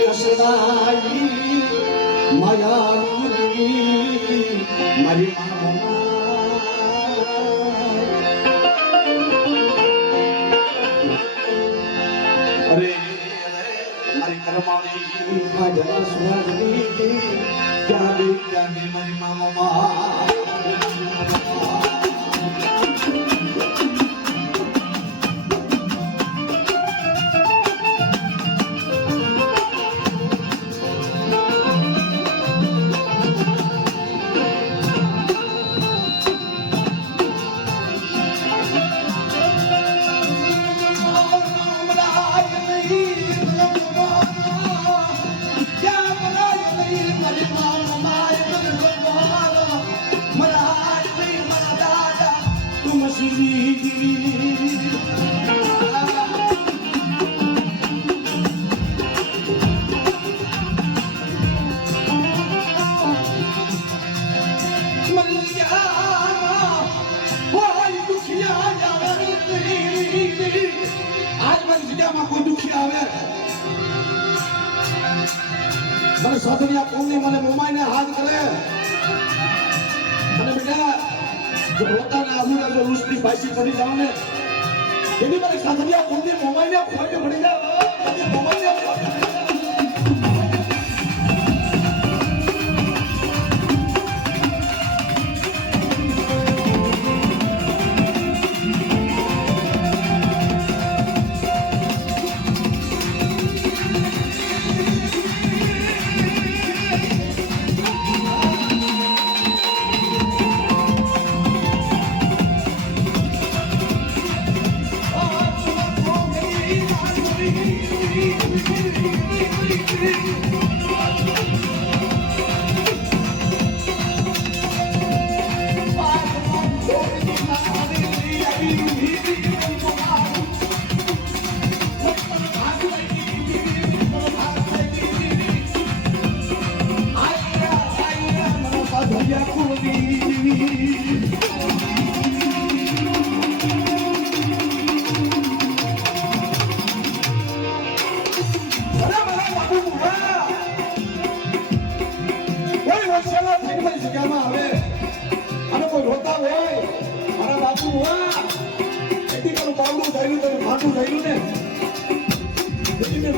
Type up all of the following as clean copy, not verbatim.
સદાઈ માયાવી મારી અરે મારી કરમાણી મારા સ્વર્ગની ક્યાં ગઈ મારી મામા મને સાધનિયા કોની મને મોમાઈને હાથ કરે અને બેટા જો પોતાના આબુના જો રૂસની પાછી પડી જાવ ને એની મને સાધનિયા કોની મોમાઈને ખોટે પડી જાવ મોમાઈને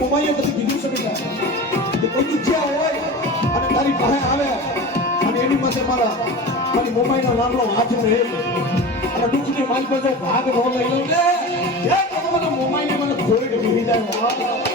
મોબાઈલ પછી કીધું છે બેટા કે કોઈ જ્યાં હોય અને તારી પાસે આવે અને એની પાસે મારી મોબાઈલનો નાનો હાથ રહે અને દુઃખની માલ પર જો ભાગ ન લઈ લે મને મોબાઈલ મને ખોઈ દીધી જાય